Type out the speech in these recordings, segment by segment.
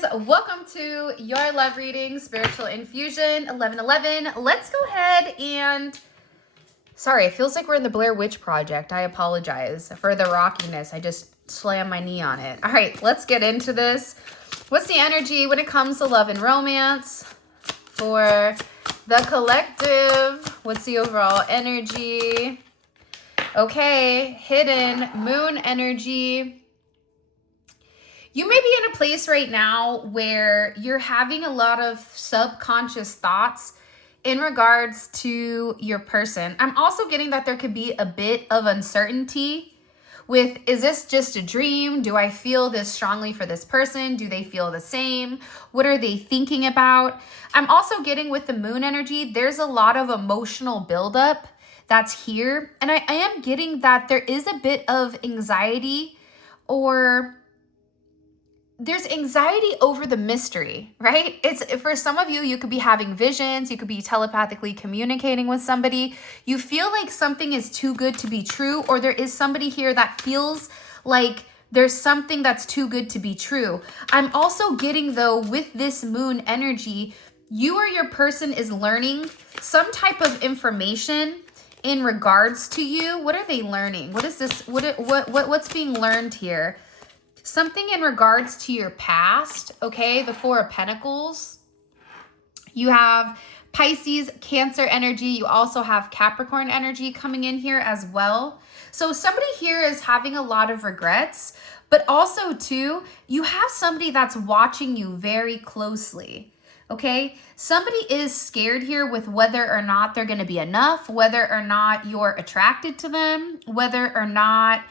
guys, welcome to your love reading, Spiritual Infusion 1111. Let's go ahead and, sorry, it feels like we're in the Blair Witch Project. I apologize for the rockiness. I just slammed my knee on it. All right, let's get into this. What's the energy when it comes to love and romance for the collective? What's the overall energy? Okay, hidden moon energy. You may be in a place right now where you're having a lot of subconscious thoughts in regards to your person. I'm also getting that there could be a bit of uncertainty with, is this just a dream? Do I feel this strongly for this person? Do they feel the same? What are they thinking about? I'm also getting with the moon energy, there's a lot of emotional buildup that's here. And I am getting that there is a bit of anxiety, or there's anxiety over the mystery, right? It's for some of you, you could be having visions, you could be telepathically communicating with somebody. You feel like something is too good to be true, or there is somebody here that feels like there's something that's too good to be true. I'm also getting, though, with this moon energy, you or your person is learning some type of information in regards to you. What are they learning? What is this? What's being learned here? Something in regards to your past, okay? The Four of Pentacles. You have Pisces, Cancer energy. You also have Capricorn energy coming in here as well. So somebody here is having a lot of regrets, but also too, you have somebody that's watching you very closely, okay? Somebody is scared here with whether or not they're going to be enough, whether or not you're attracted to them, whether or not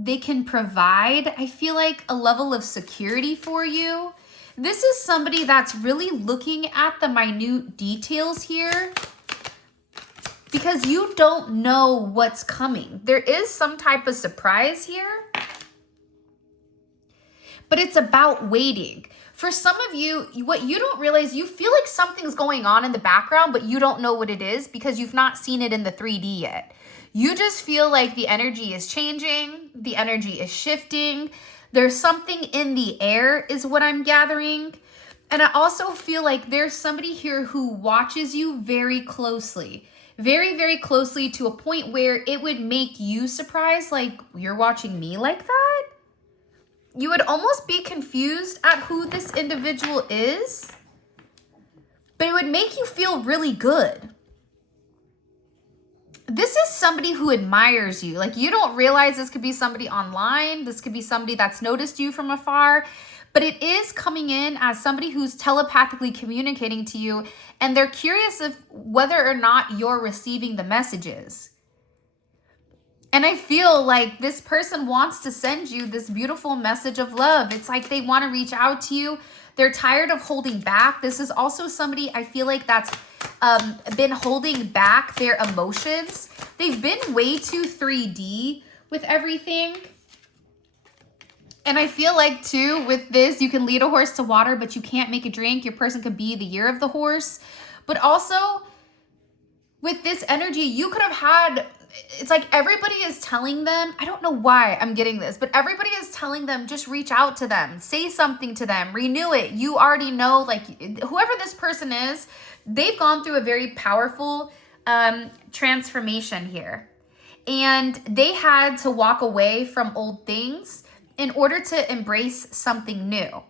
they can provide, I feel like, a level of security for you. This is somebody that's really looking at the minute details here because you don't know what's coming. There is some type of surprise here, but it's about waiting. For some of you, what you don't realize, you feel like something's going on in the background, but you don't know what it is because you've not seen it in the 3D yet. You just feel like the energy is changing, the energy is shifting. There's something in the air is what I'm gathering. And I also feel like there's somebody here who watches you very closely, very, very closely, to a point where it would make you surprised, like, you're watching me like that? You would almost be confused at who this individual is, but it would make you feel really good. This is somebody who admires you. Like, you don't realize this could be somebody online. This could be somebody that's noticed you from afar, but it is coming in as somebody who's telepathically communicating to you, and they're curious of whether or not you're receiving the messages. And I feel like this person wants to send you this beautiful message of love. It's like they want to reach out to you. They're tired of holding back. This is also somebody, I feel like, that's been holding back their emotions. They've been way too 3D with everything. And I feel like, too, with this, you can lead a horse to water, but you can't make a drink. Your person could be the year of the horse. But also, with this energy, you could have had, it's like everybody is telling them, I don't know why I'm getting this, but everybody is telling them, just reach out to them, say something to them, renew it. You already know, like, whoever this person is, they've gone through a very powerful transformation here. And they had to walk away from old things in order to embrace something new.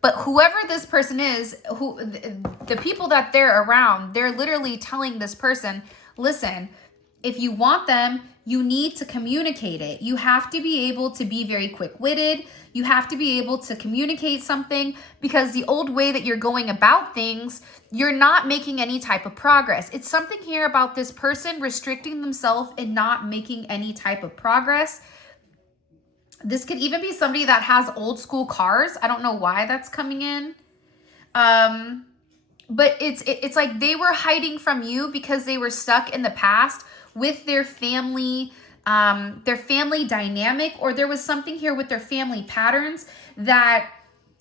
But whoever this person is, the people that they're around, they're literally telling this person, listen, if you want them, you need to communicate it. You have to be able to be very quick-witted. You have to be able to communicate something, because the old way that you're going about things, you're not making any type of progress. It's something here about this person restricting themselves and not making any type of progress. This could even be somebody that has old school cars. I don't know why that's coming in. But it's like they were hiding from you because they were stuck in the past with their family dynamic, or there was something here with their family patterns that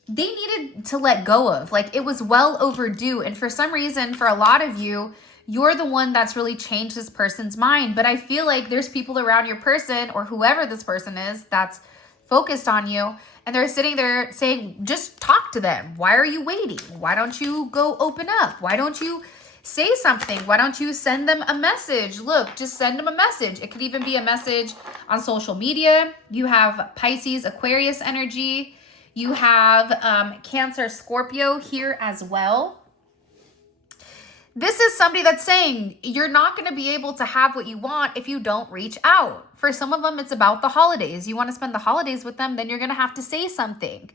they needed to let go of. Like, it was well overdue. And for some reason, for a lot of you, you're the one that's really changed this person's mind. But I feel like there's people around your person, or whoever this person is, that's focused on you, and they're sitting there saying, just talk to them. Why are you waiting? Why don't you go open up? Why don't you say something? Why don't you send them a message? Look, just send them a message. It could even be a message on social media. You have Pisces, Aquarius energy. You have Cancer, Scorpio here as well. This is somebody that's saying you're not going to be able to have what you want if you don't reach out. For some of them, it's about the holidays. You want to spend the holidays with them, then you're going to have to say something.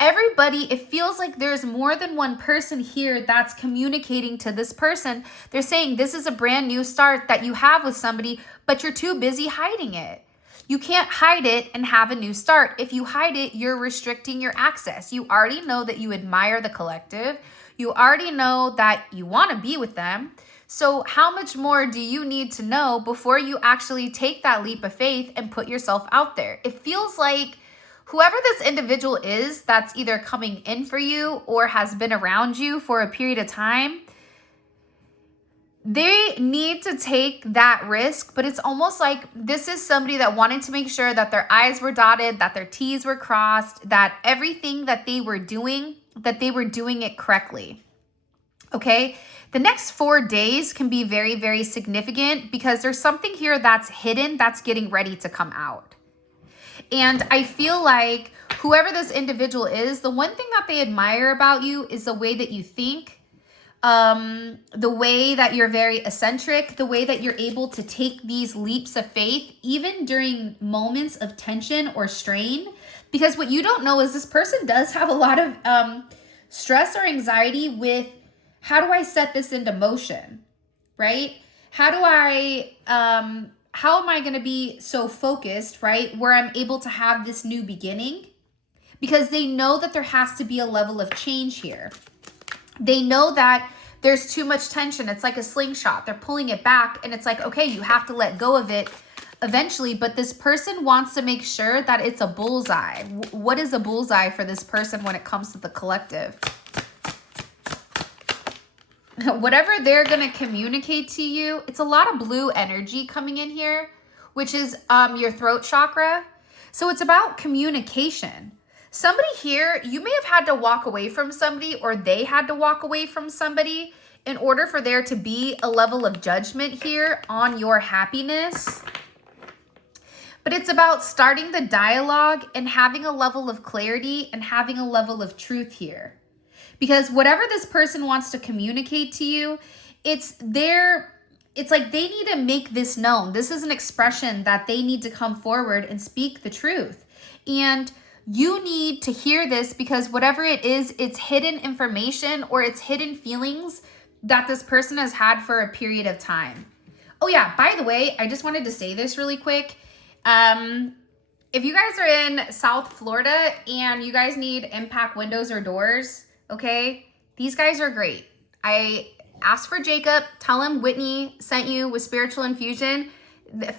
Everybody, it feels like there's more than one person here that's communicating to this person. They're saying this is a brand new start that you have with somebody, but you're too busy hiding it. You can't hide it and have a new start. If you hide it, you're restricting your access. You already know that you admire the collective. You already know that you want to be with them. So how much more do you need to know before you actually take that leap of faith and put yourself out there? It feels like whoever this individual is that's either coming in for you or has been around you for a period of time, they need to take that risk, but it's almost like this is somebody that wanted to make sure that their I's were dotted, that their T's were crossed, that everything that they were doing it correctly. Okay? The next 4 days can be very, very significant because there's something here that's hidden that's getting ready to come out. And I feel like whoever this individual is, the one thing that they admire about you is the way that you think, the way that you're very eccentric, the way that you're able to take these leaps of faith, even during moments of tension or strain. Because what you don't know is this person does have a lot of stress or anxiety with, how do I set this into motion, right? How am I going to be so focused, right? Where I'm able to have this new beginning, because they know that there has to be a level of change here. They know that there's too much tension. It's like a slingshot. They're pulling it back and it's like, okay, you have to let go of it eventually, but this person wants to make sure that it's a bullseye. What is a bullseye for this person when it comes to the collective? Whatever they're going to communicate to you, it's a lot of blue energy coming in here, which is your throat chakra. So it's about communication. Somebody here, you may have had to walk away from somebody, or they had to walk away from somebody in order for there to be a level of judgment here on your happiness. But it's about starting the dialogue and having a level of clarity and having a level of truth here. Because whatever this person wants to communicate to you, it's like they need to make this known. This is an expression that they need to come forward and speak the truth. And you need to hear this, because whatever it is, it's hidden information or it's hidden feelings that this person has had for a period of time. Oh yeah, by the way, I just wanted to say this really quick. If you guys are in South Florida and you guys need impact windows or doors, okay, these guys are great. I asked for Jacob, tell him Whitney sent you with Spiritual Infusion.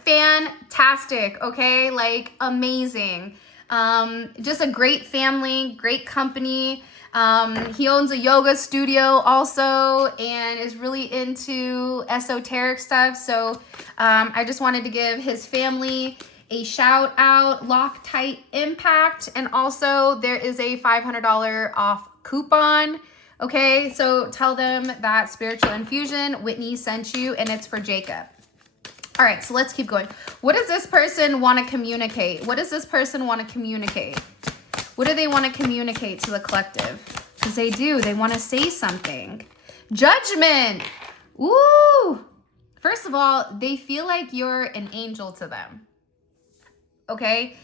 Fantastic, okay, like amazing. Just a great family, great company. He owns a yoga studio also and is really into esoteric stuff. So I just wanted to give his family a shout out, Loctite Impact. And also there is a $500 off coupon. Okay, so tell them that Spiritual Infusion, Whitney sent you, and it's for Jacob. All right, so let's keep going. What does this person want to communicate? What does this person want to communicate? What do they want to communicate to the collective? Because they do. They want to say something. Judgment. Ooh. First of all, they feel like you're an angel to them. Okay?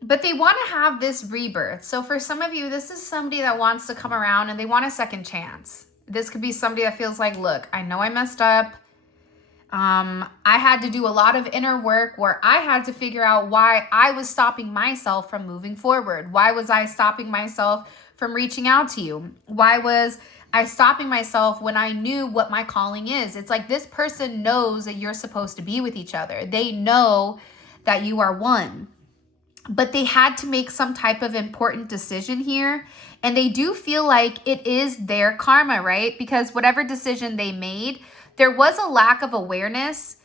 But they want to have this rebirth. So for some of you, this is somebody that wants to come around and they want a second chance. This could be somebody that feels like, look, I know I messed up. I had to do a lot of inner work where I had to figure out why I was stopping myself from moving forward. Why was I stopping myself from reaching out to you? Why was I stopping myself when I knew what my calling is? It's like this person knows that you're supposed to be with each other. They know that you are one. But they had to make some type of important decision here. And they do feel like it is their karma, right? Because whatever decision they made, there was a lack of awareness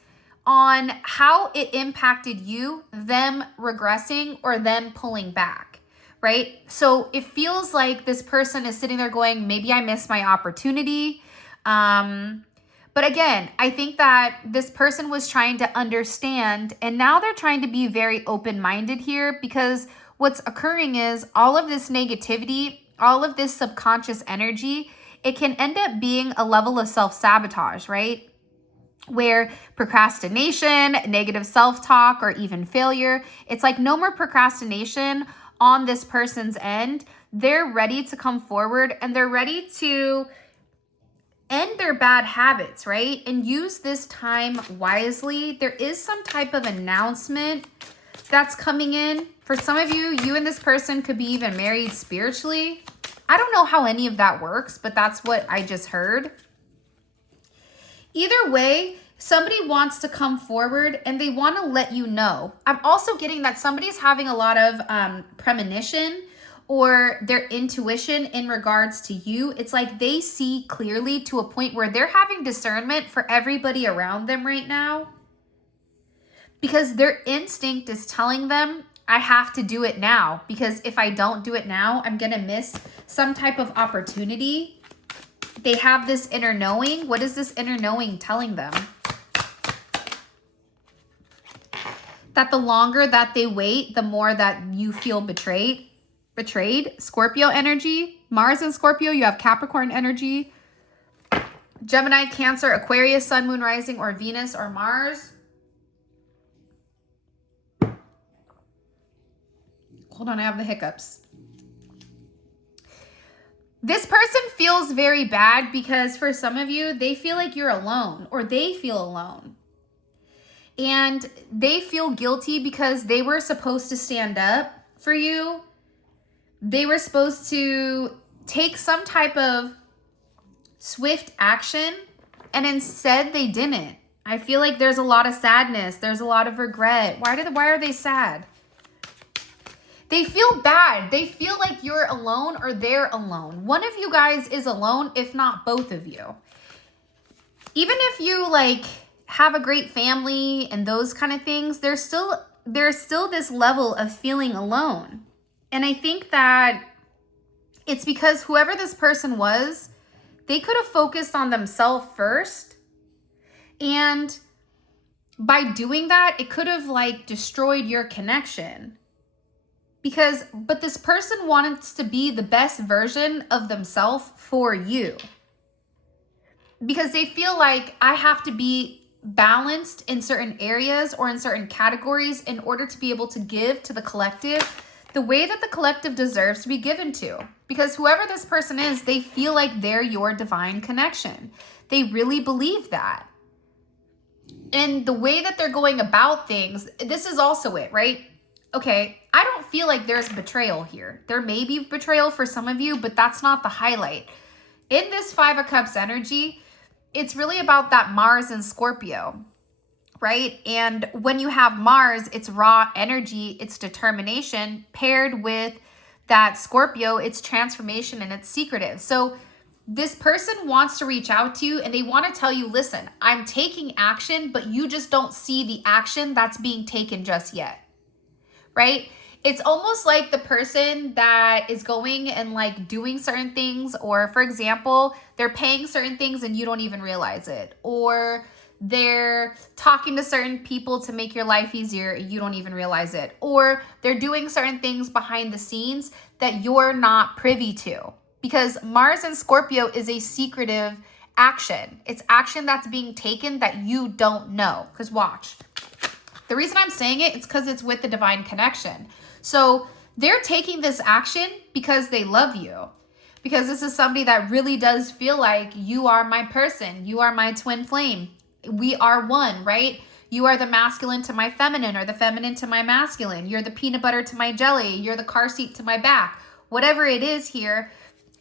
on how it impacted you, them regressing or them pulling back, right? So it feels like this person is sitting there going, maybe I missed my opportunity. But again, I think that this person was trying to understand, and now they're trying to be very open-minded here, because what's occurring is all of this negativity, all of this subconscious energy, it can end up being a level of self-sabotage, right? Where procrastination, negative self-talk, or even failure, it's like no more procrastination on this person's end. They're ready to come forward and they're ready to end their bad habits, right? And use this time wisely. There is some type of announcement that's coming in. For some of you, you and this person could be even married spiritually. I don't know how any of that works, but that's what I just heard. Either way, somebody wants to come forward and they want to let you know. I'm also getting that somebody's having a lot of premonition or their intuition in regards to you. It's like they see clearly to a point where they're having discernment for everybody around them right now, because their instinct is telling them, I have to do it now, because if I don't do it now, I'm going to miss some type of opportunity. They have this inner knowing. What is this inner knowing telling them? That the longer that they wait, the more that you feel betrayed. Scorpio energy. Mars and Scorpio, you have Capricorn energy. Gemini, Cancer, Aquarius, Sun, Moon, Rising, or Venus, or Mars. Hold on, I have the hiccups. This person feels very bad because for some of you, they feel like you're alone, or they feel alone. And they feel guilty because they were supposed to stand up for you. They were supposed to take some type of swift action, and instead they didn't. I feel like there's a lot of sadness. There's a lot of regret. Why are they sad? They feel bad. They feel like you're alone or they're alone. One of you guys is alone, if not both of you. Even if you like have a great family and those kind of things, there's still this level of feeling alone. And I think that it's because whoever this person was, they could have focused on themselves first. And by doing that, it could have like destroyed your connection. But this person wants to be the best version of themselves for you. Because they feel like I have to be balanced in certain areas or in certain categories in order to be able to give to the collective the way that the collective deserves to be given to. Because whoever this person is, they feel like they're your divine connection. They really believe that. And the way that they're going about things, this is also it, right? Okay, I don't feel like there's betrayal here. There may be betrayal for some of you, but that's not the highlight. In this Five of Cups energy, it's really about that Mars and Scorpio, right? And when you have Mars, it's raw energy, it's determination, paired with that Scorpio, it's transformation and it's secretive. So this person wants to reach out to you and they want to tell you, listen, I'm taking action, but you just don't see the action that's being taken just yet, right? It's almost like the person that is going and like doing certain things, or for example, they're paying certain things and you don't even realize it, or they're talking to certain people to make your life easier, you don't even realize it, or they're doing certain things behind the scenes that you're not privy to. Because Mars and Scorpio is a secretive action. It's action that's being taken that you don't know. Because watch. The reason I'm saying it is because it's with the divine connection. So they're taking this action because they love you. Because this is somebody that really does feel like you are my person. You are my twin flame. We are one, right? You are the masculine to my feminine, or the feminine to my masculine. You're the peanut butter to my jelly. You're the car seat to my back. Whatever it is here,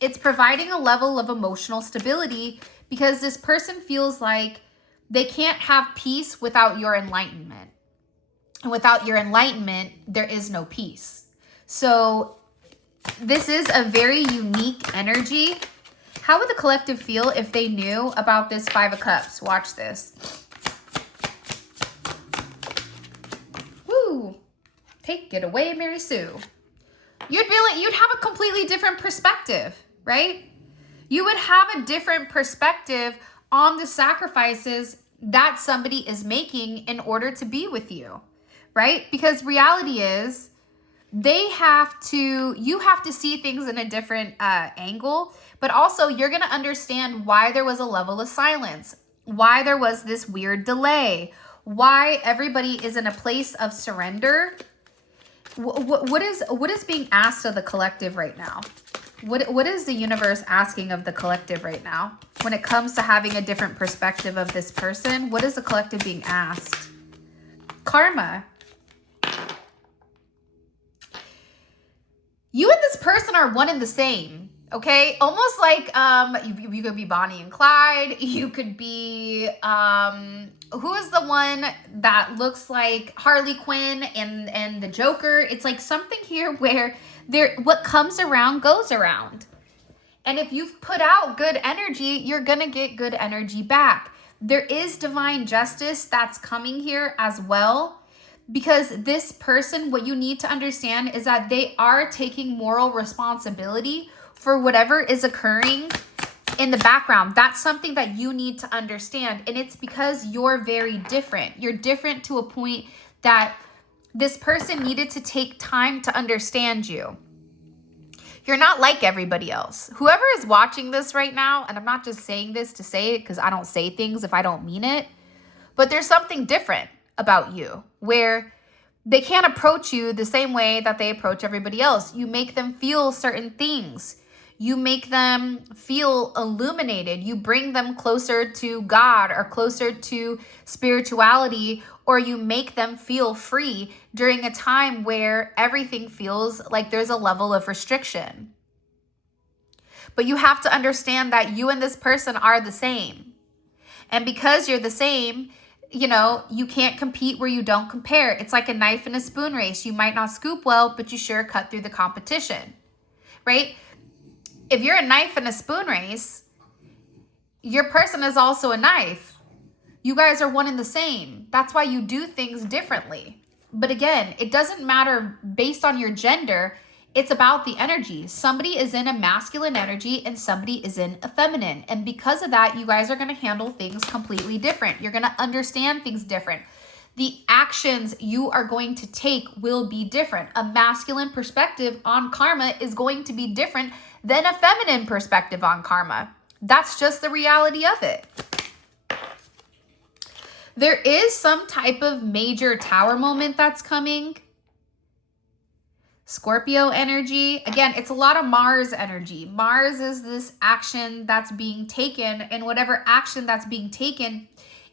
it's providing a level of emotional stability because this person feels like they can't have peace without your enlightenment. And without your enlightenment, there is no peace. So this is a very unique energy. How would the collective feel if they knew about this Five of Cups? Watch this. Take it away, Mary Sue. You'd have a completely different perspective, right? You would have a different perspective on the sacrifices that somebody is making in order to be with you, right? Because reality is you have to see things in a different angle, but also you're going to understand why there was a level of silence, why there was this weird delay, why everybody is in a place of surrender. What is being asked of the collective right now? What is the universe asking of the collective right now when it comes to having a different perspective of this person? What is the collective being asked? Karma. You and this person are one and the same, okay? Almost like you could be Bonnie and Clyde. You could be who is the one that looks like Harley Quinn and the Joker? It's like something here where what comes around goes around. And if you've put out good energy, you're gonna get good energy back. There is divine justice that's coming here as well. Because this person, what you need to understand is that they are taking moral responsibility for whatever is occurring in the background. That's something that you need to understand. And it's because you're very different. You're different to a point that this person needed to take time to understand you. You're not like everybody else. Whoever is watching this right now, and I'm not just saying this to say it because I don't say things if I don't mean it, but there's something different about you where they can't approach you the same way that they approach everybody else. You make them feel certain things. You make them feel illuminated. You bring them closer to God or closer to spirituality, or you make them feel free during a time where everything feels like there's a level of restriction. But you have to understand that you and this person are the same. And because you're the same, you can't compete where you don't compare. It's like a knife and a spoon race. You might not scoop well, but you sure cut through the competition, right? If you're a knife and a spoon race, your person is also a knife. You guys are one and the same. That's why you do things differently. But again, it doesn't matter based on your gender. It's about the energy. Somebody is in a masculine energy and somebody is in a feminine. And because of that, you guys are going to handle things completely different. You're going to understand things different. The actions you are going to take will be different. A masculine perspective on karma is going to be different than a feminine perspective on karma. That's just the reality of it. There is some type of major tower moment that's coming. Scorpio energy. Again, it's a lot of Mars energy. Mars is this action that's being taken, and whatever action that's being taken,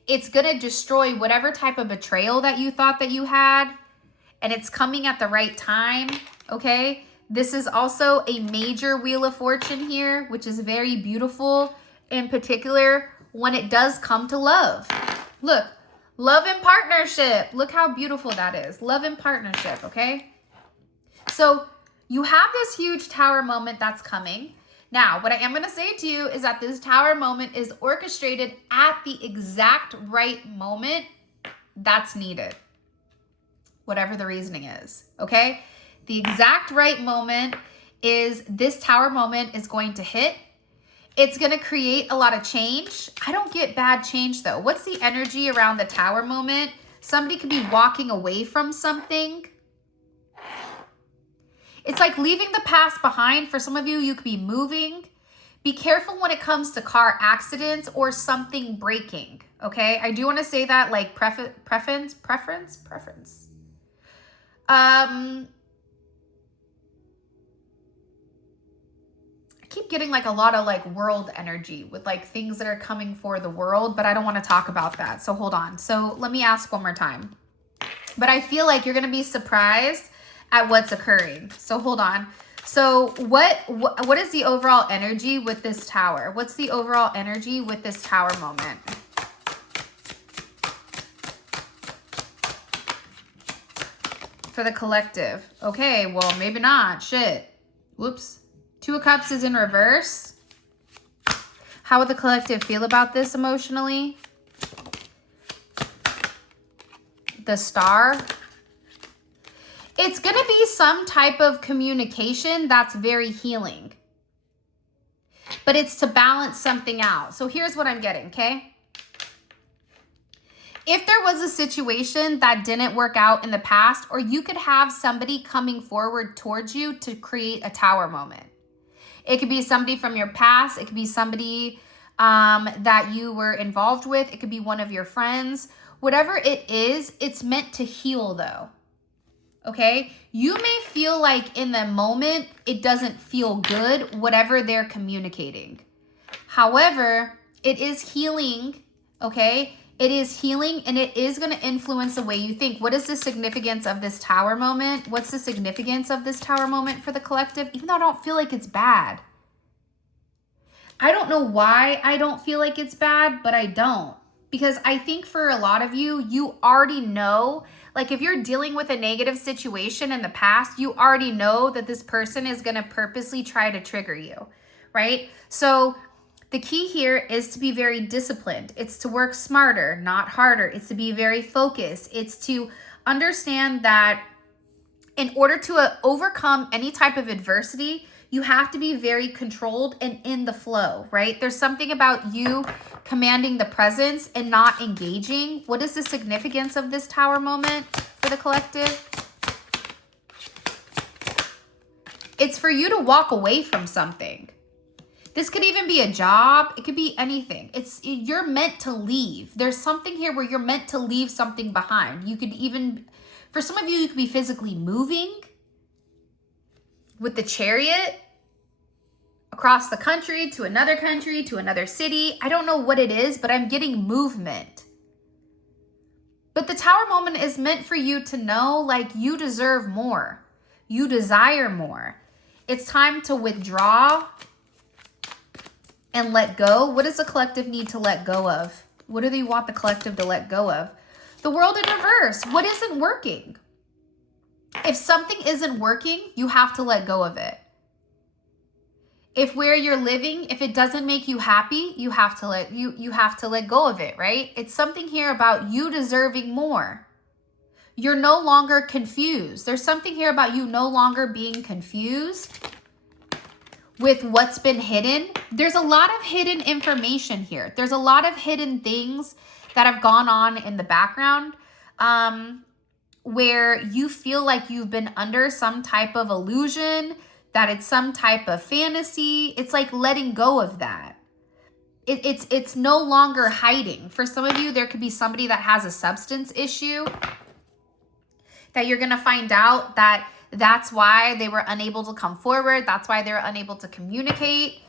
it's going to destroy whatever type of betrayal that you thought that you had, and it's coming at the right time, okay? This is also a major Wheel of Fortune here, which is very beautiful, in particular when it does come to love. Look, love and partnership. Look how beautiful that is. Love and partnership, okay? So you have this huge tower moment that's coming. Now, what I am going to say to you is that this tower moment is orchestrated at the exact right moment that's needed. Whatever the reasoning is, okay? The exact right moment is this tower moment is going to hit. It's going to create a lot of change. I don't get bad change though. What's the energy around the tower moment? Somebody could be walking away from something. It's like leaving the past behind. For some of you, you could be moving. Be careful when it comes to car accidents or something breaking, okay? I do want to say that like preference. I keep getting like a lot of like world energy with like things that are coming for the world, but I don't want to talk about that. So hold on. So let me ask one more time. But I feel like you're going to be surprised at what's occurring. So hold on. So what is the overall energy with this tower? What's the overall energy with this tower moment? For the collective. Okay, well, maybe not. Shit. Whoops. Two of Cups is in reverse. How would the collective feel about this emotionally? The Star. It's going to be some type of communication that's very healing. But it's to balance something out. So here's what I'm getting, okay? If there was a situation that didn't work out in the past, or you could have somebody coming forward towards you to create a tower moment. It could be somebody from your past. It could be somebody that you were involved with. It could be one of your friends. Whatever it is, it's meant to heal though. Okay? You may feel like in the moment, it doesn't feel good, whatever they're communicating. However, it is healing, okay? It is healing, and it is going to influence the way you think. What is the significance of this tower moment? What's the significance of this tower moment for the collective? Even though I don't feel like it's bad. I don't know why I don't feel like it's bad, but I don't. Because I think for a lot of you, you already know, like if you're dealing with a negative situation in the past, you already know that this person is going to purposely try to trigger you, right? So the key here is to be very disciplined. It's to work smarter, not harder. It's to be very focused. It's to understand that in order to overcome any type of adversity, you have to be very controlled and in the flow, right? There's something about you commanding the presence and not engaging. What is the significance of this tower moment for the collective? It's for you to walk away from something. This could even be a job. It could be anything. You're meant to leave. There's something here where you're meant to leave something behind. You could even, for some of you, you could be physically moving with the Chariot across the country, to another city. I don't know what it is, but I'm getting movement. But the tower moment is meant for you to know, like, you deserve more. You desire more. It's time to withdraw and let go. What does the collective need to let go of? What do they want the collective to let go of? The world in reverse. What isn't working? If something isn't working, you have to let go of it. If where you're living, if it doesn't make you happy, you have to let go of it, right? It's something here about you deserving more. You're no longer confused. There's something here about you no longer being confused with what's been hidden. There's a lot of hidden information here. There's a lot of hidden things that have gone on in the background where you feel like you've been under some type of illusion, that it's some type of fantasy. It's like letting go of that. It's no longer hiding. For some of you, there could be somebody that has a substance issue that you're going to find out that that's why they were unable to come forward. That's why they were unable to communicate.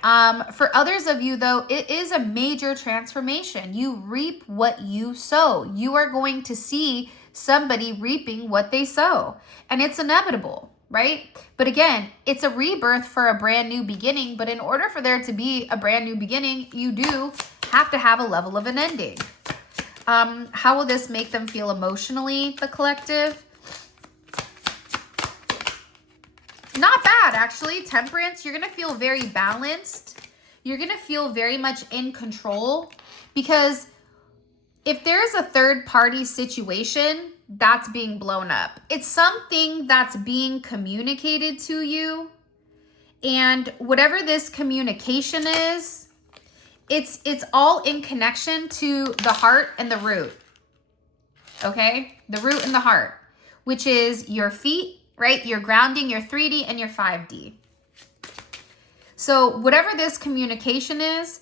For others of you, though, it is a major transformation. You reap what you sow. You are going to see somebody reaping what they sow. And it's inevitable, right? But again, it's a rebirth for a brand new beginning. But in order for there to be a brand new beginning, you do have to have a level of an ending. How will this make them feel emotionally, the collective? Not bad, actually. Temperance, you're going to feel very balanced. You're going to feel very much in control, because if there's a third party situation, that's being blown up. It's something that's being communicated to you. And whatever this communication is, it's all in connection to the heart and the root. Okay? The root and the heart, which is your feet, right? Your grounding, your 3D and your 5D. So whatever this communication is,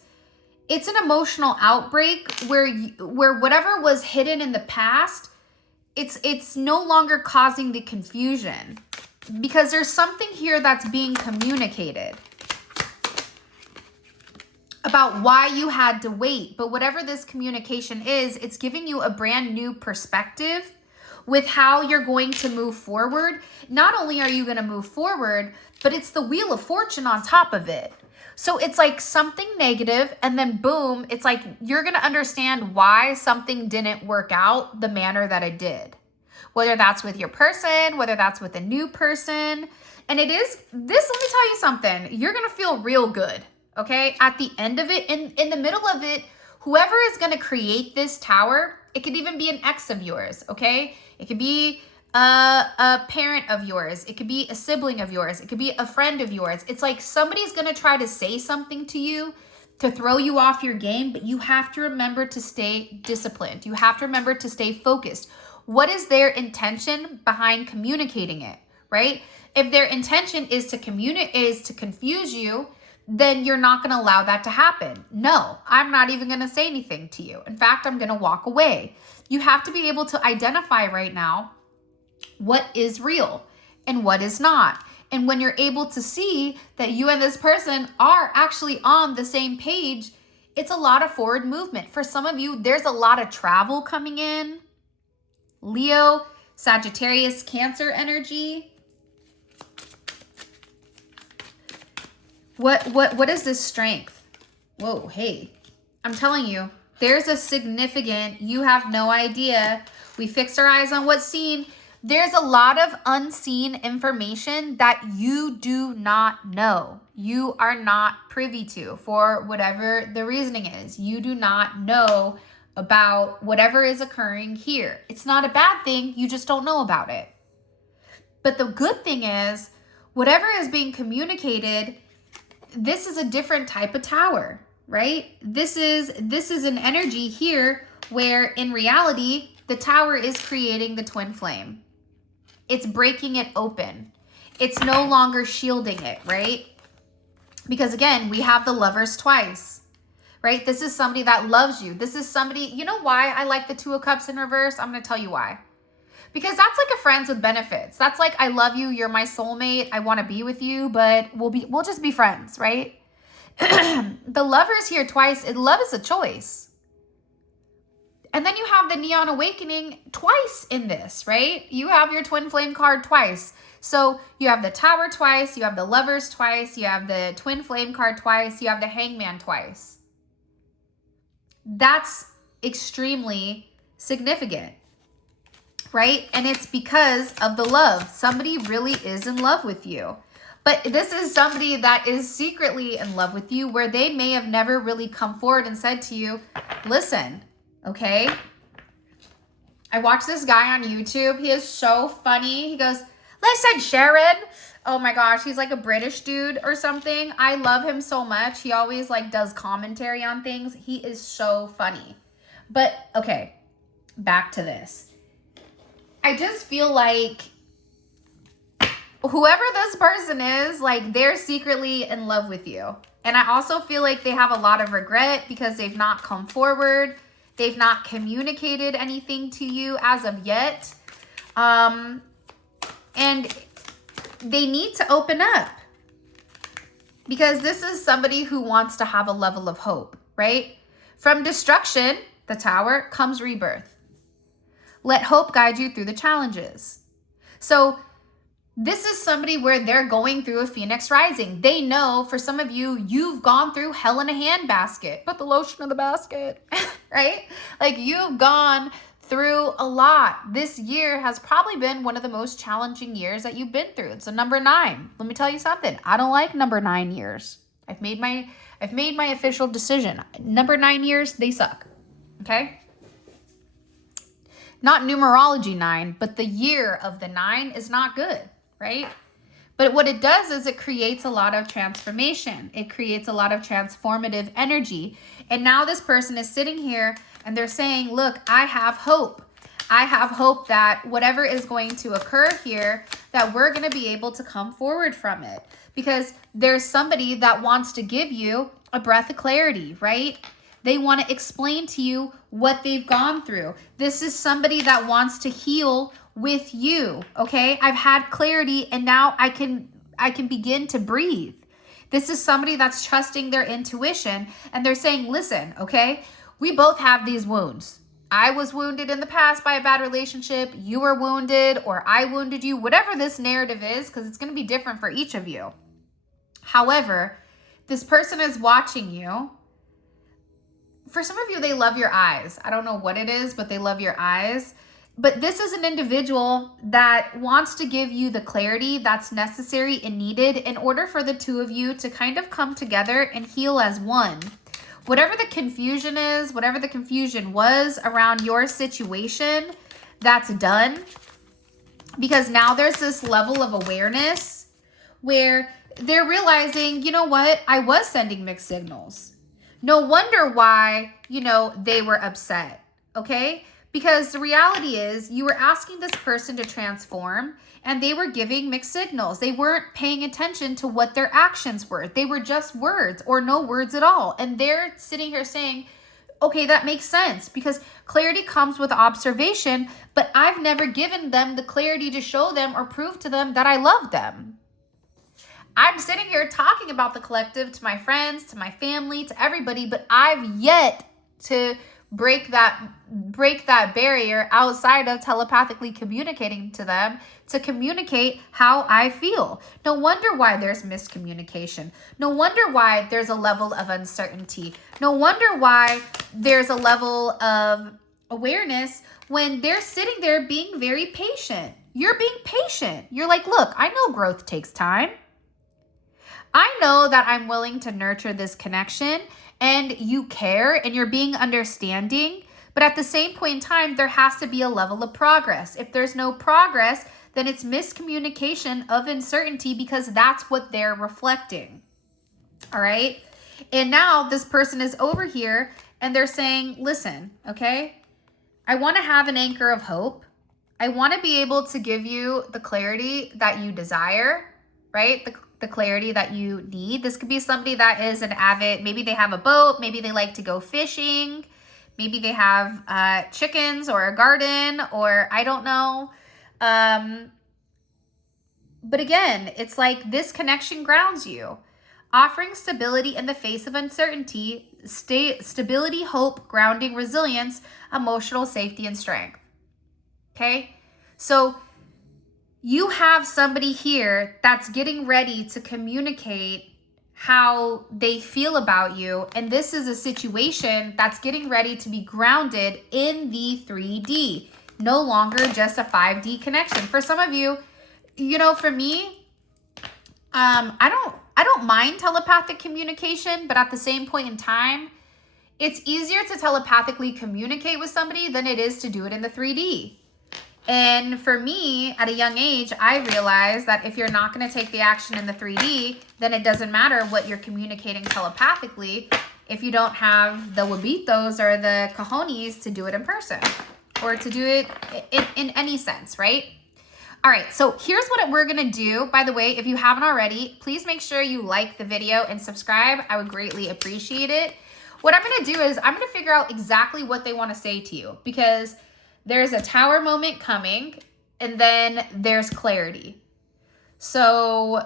it's an emotional outbreak where whatever was hidden in the past, it's no longer causing the confusion, because there's something here that's being communicated about why you had to wait. But whatever this communication is, it's giving you a brand new perspective with how you're going to move forward. Not only are you going to move forward, but it's the Wheel of Fortune on top of it. So it's like something negative, and then boom, it's like you're going to understand why something didn't work out the manner that it did. Whether that's with your person, whether that's with a new person. And it is this, let me tell you something, you're going to feel real good, okay? At the end of it, in the middle of it, whoever is going to create this tower, it could even be an ex of yours, okay? It could be a parent of yours. It could be a sibling of yours. It could be a friend of yours. It's like somebody's going to try to say something to you to throw you off your game, but you have to remember to stay disciplined. You have to remember to stay focused. What is their intention behind communicating it, right? If their intention is to confuse you, then you're not going to allow that to happen. No, I'm not even going to say anything to you. In fact, I'm going to walk away. You have to be able to identify right now what is real and what is not. And when you're able to see that you and this person are actually on the same page, it's a lot of forward movement. For some of you, there's a lot of travel coming in. Leo, Sagittarius, Cancer energy. What is this strength? Whoa, hey, I'm telling you, there's a significant, you have no idea. We fixed our eyes on what's seen. There's a lot of unseen information that you do not know. You are not privy to for whatever the reasoning is. You do not know about whatever is occurring here. It's not a bad thing. You just don't know about it. But the good thing is, whatever is being communicated, this is a different type of tower, right? This is an energy here where in reality, the tower is creating the twin flame. It's breaking it open. It's no longer shielding it, right? Because again, we have the Lovers twice, right? This is somebody that loves you. This is somebody, you know why I like the Two of Cups in reverse? I'm going to tell you why. Because that's like a friends with benefits. That's like, I love you. You're my soulmate. I want to be with you, but we'll just be friends, right? The Lovers here twice, love is a choice. And then you have the Neon Awakening twice in this, right? You have your Twin Flame card twice. So you have the Tower twice, you have the Lovers twice, you have the Twin Flame card twice, you have the Hangman twice. That's extremely significant, right? And it's because of the love. Somebody really is in love with you. But this is somebody that is secretly in love with you, where they may have never really come forward and said to you, listen, okay, I watched this guy on YouTube. He is so funny. He goes, listen, Sharon. Oh my gosh, he's like a British dude or something. I love him so much. He always like does commentary on things. He is so funny. But okay, back to this. I just feel like whoever this person is, like they're secretly in love with you. And I also feel like they have a lot of regret because they've not come forward. They've not communicated anything to you as of yet. And they need to open up. Because this is somebody who wants to have a level of hope, right? From destruction, the Tower, comes rebirth. Let hope guide you through the challenges. So this is somebody where they're going through a phoenix rising. They know, for some of you, you've gone through hell in a handbasket. Put the lotion in the basket, right? Like you've gone through a lot. This year has probably been one of the most challenging years that you've been through. It's a number 9. Let me tell you something. I don't like number 9 years. I've made my official decision. Number 9 years, they suck. Okay? Not numerology 9, but the year of the 9 is not good, right? But what it does is it creates a lot of transformation. It creates a lot of transformative energy. And now this person is sitting here and they're saying, look, I have hope. I have hope that whatever is going to occur here, that we're going to be able to come forward from it. Because there's somebody that wants to give you a breath of clarity, right? They want to explain to you what they've gone through. This is somebody that wants to heal with you, okay? I've had clarity and now I can begin to breathe. This is somebody that's trusting their intuition and they're saying, listen, okay, we both have these wounds. I was wounded in the past by a bad relationship. You were wounded or I wounded you, whatever this narrative is, because it's going to be different for each of you. However, this person is watching you. For some of you, they love your eyes. I don't know what it is, but they love your eyes. But this is an individual that wants to give you the clarity that's necessary and needed in order for the two of you to kind of come together and heal as one. Whatever the confusion is, whatever the confusion was around your situation, that's done. because now there's this level of awareness where they're realizing, you know what? I was sending mixed signals. No wonder why, you know, they were upset, okay? Because the reality is you were asking this person to transform and they were giving mixed signals. They weren't paying attention to what their actions were. They were just words or no words at all. And they're sitting here saying, okay, that makes sense because clarity comes with observation, but I've never given them the clarity to show them or prove to them that I love them. I'm sitting here talking about the collective to my friends, to my family, to everybody, but I've yet to break that barrier outside of telepathically communicating to them to communicate how I feel. No wonder why there's miscommunication. No wonder why there's a level of uncertainty. No wonder why there's a level of awareness when they're sitting there being very patient. You're being patient. You're like, look, I know growth takes time. I know that I'm willing to nurture this connection and you care and you're being understanding. But at the same point in time, there has to be a level of progress. If there's no progress, then it's miscommunication of uncertainty because that's what they're reflecting. All right. And now this person is over here and they're saying, listen, okay, I want to have an anchor of hope. I want to be able to give you the clarity that you desire, right? The clarity that you need. This could be somebody that is an avid, maybe they have a boat, maybe they like to go fishing, maybe they have chickens or a garden, or I don't know. But again, it's like this connection grounds you, offering stability in the face of uncertainty, stability, hope, grounding, resilience, emotional safety, and strength. Okay? So you have somebody here that's getting ready to communicate how they feel about you. And this is a situation that's getting ready to be grounded in the 3D, no longer just a 5D connection. For some of you, you know, for me, I don't mind telepathic communication, but at the same point in time, it's easier to telepathically communicate with somebody than it is to do it in the 3D. And for me, at a young age, I realized that if you're not going to take the action in the 3D, then it doesn't matter what you're communicating telepathically if you don't have the huevitos or the cojones to do it in person or to do it in any sense, right? All right, so here's what we're going to do. By the way, if you haven't already, please make sure you like the video and subscribe. I would greatly appreciate it. What I'm going to do is I'm going to figure out exactly what they want to say to you because there's a tower moment coming and then there's clarity. So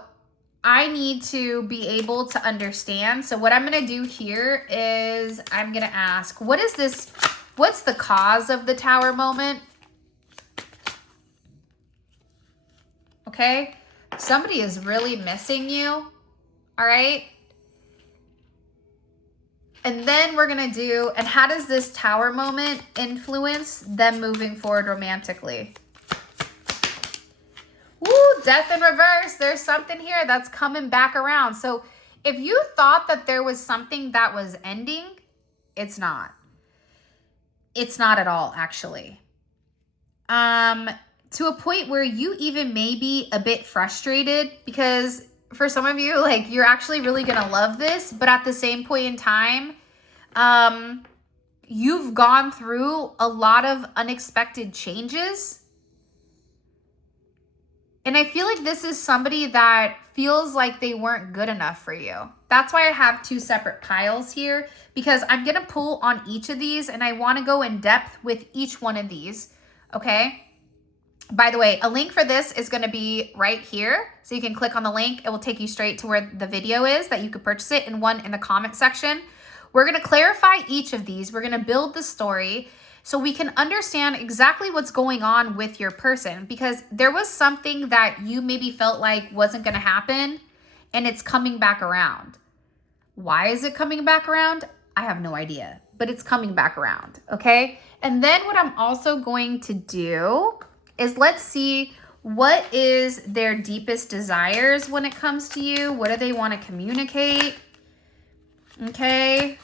I need to be able to understand. So what I'm going to do here is I'm going to ask, what's the cause of the tower moment? Okay. Somebody is really missing you. All right. And then we're going to do, and how does this tower moment influence them moving forward romantically? Woo, death in reverse. There's something here that's coming back around. So if you thought that there was something that was ending, it's not. It's not at all, actually. To a point where you even may be a bit frustrated because for some of you, like, you're actually really going to love this, but at the same point in time, you've gone through a lot of unexpected changes. And I feel like this is somebody that feels like they weren't good enough for you. That's why I have two separate piles here, because I'm going to pull on each of these and I want to go in depth with each one of these. Okay. By the way, a link for this is going to be right here. So you can click on the link. It will take you straight to where the video is that you could purchase it, and one in the comment section. We're going to clarify each of these. We're going to build the story so we can understand exactly what's going on with your person, because there was something that you maybe felt like wasn't going to happen and it's coming back around. Why is it coming back around? I have no idea, but it's coming back around. Okay. And then what I'm also going to do is let's see what is their deepest desires when it comes to you. What do they want to communicate? Okay.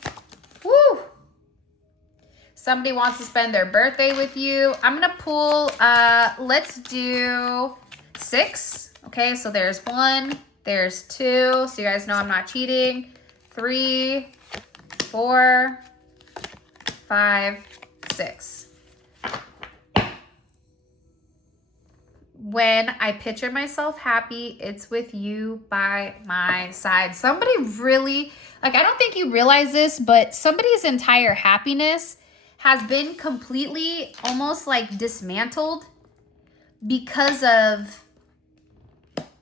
Woo. Somebody wants to spend their birthday with you. I'm going to pull, let's do 6. Okay, so there's 1, there's 2. So you guys know I'm not cheating. 3, 4, 5, 6. When I picture myself happy, it's with you by my side. Somebody really, like, I don't think you realize this, but somebody's entire happiness has been completely almost like dismantled because of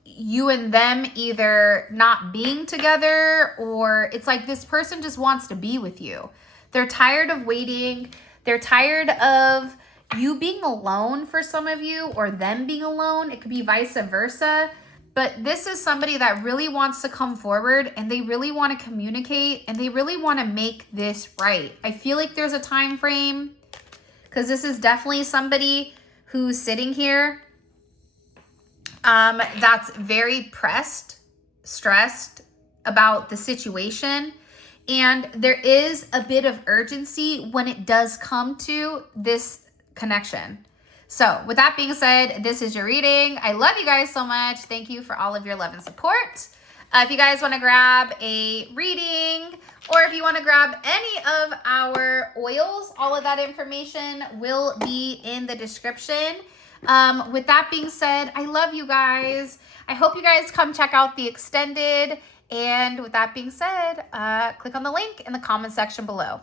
you and them either not being together, or it's like this person just wants to be with you. They're tired of waiting. They're tired of you being alone for some of you, or them being alone. It could be vice versa. But this is somebody that really wants to come forward, and they really want to communicate, and they really want to make this right. I feel like there's a time frame, because this is definitely somebody who's sitting here that's very pressed, stressed about the situation. And there is a bit of urgency when it does come to this connection. So with that being said, this is your reading. I love you guys so much. Thank you for all of your love and support. If you guys want to grab a reading, or if you want to grab any of our oils, all of that information will be in the description. With that being said, I love you guys. I hope you guys come check out the extended. And with that being said, click on the link in the comment section below.